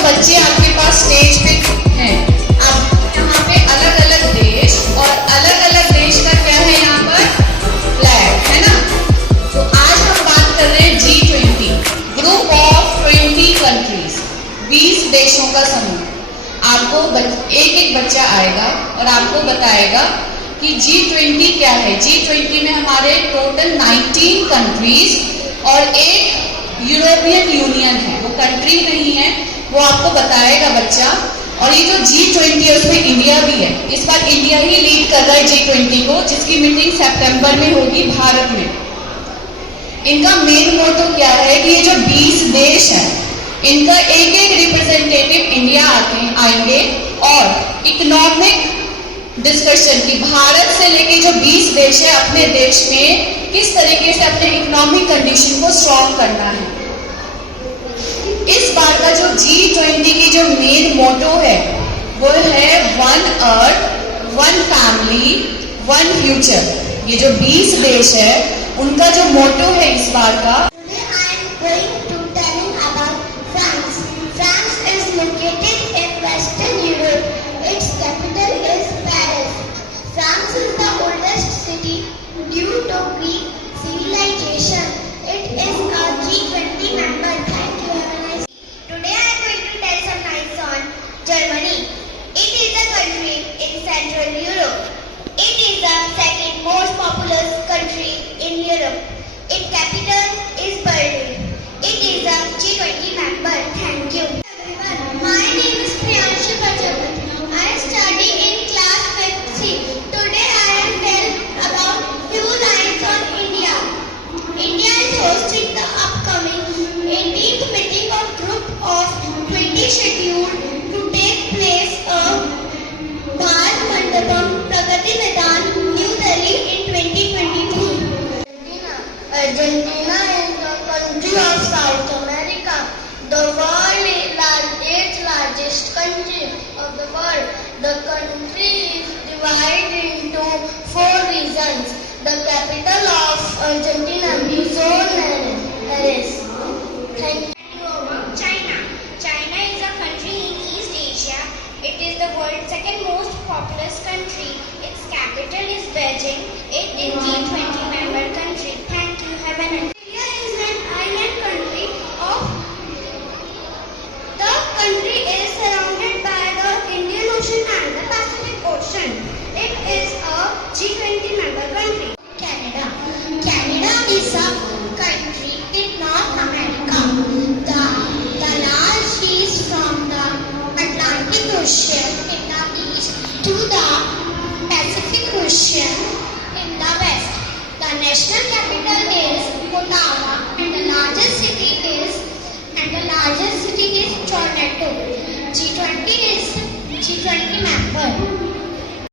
बच्चे आपके पास स्टेज पे हैं, अब यहाँ पे अलग अलग देश और अलग अलग देश का क्या है यहाँ पर फ्लैग है ना। तो आज हम बात कर रहे हैं G20, ग्रुप ऑफ 20 कंट्रीज, 20 देशों का समूह। आपको एक एक बच्चा आएगा और आपको बताएगा कि G20 क्या है। G20 में हमारे टोटल 19 कंट्रीज और एक यूरोपियन यूनियन है, वो कंट्री नहीं है, वो आपको बताएगा बच्चा। और ये जो G20 है उसमें इंडिया भी है, इस बार इंडिया ही लीड कर रहा है G20 को, जिसकी मीटिंग सितंबर में होगी भारत में। इनका मेन मोटो क्या है कि ये जो 20 देश हैं इनका एक एक रिप्रेजेंटेटिव इंडिया आएंगे और इकोनॉमिक डिस्कशन की भारत से लेके जो 20 देश है अपने देश में किस तरीके से अपने इकोनॉमिक कंडीशन को स्ट्रॉन्ग करना है। इस बार का जो G20 की जो मेन मोटो है वो है one earth, one family, one future. ये जो 20 देश है उनका जो मोटो है इस बार का। Germany. It is a country in Central Europe. It is the second most populous country in Europe. Its capital is Berlin. It is a G20 member. Thank you. Everyone, my name is Priyanshu Prajapati. I study in class 5th C. Today I will tell about few lines on India. India is hosting the upcoming 18th meeting of Group of 20 scheduled Pragati Maidan, New Delhi in 2022. Argentina is the country of South America, the world's largest country of the world. The country is divided into 4 regions. The capital of Argentina, Buenos Aires. Thank you. China. China is a country in East Asia. It is the world's second most populous country. Its capital is Beijing. It is G20 member country. Thank you. Have a nice day. India is an island country of. The country is surrounded by the Indian Ocean and the Pacific Ocean. It is a G20 member country. Canada. Canada is a country in North America. The large is from the Atlantic Ocean in the east to the Pacific Ocean in the west. The national capital is Ottawa and the largest city is Toronto. G20 member.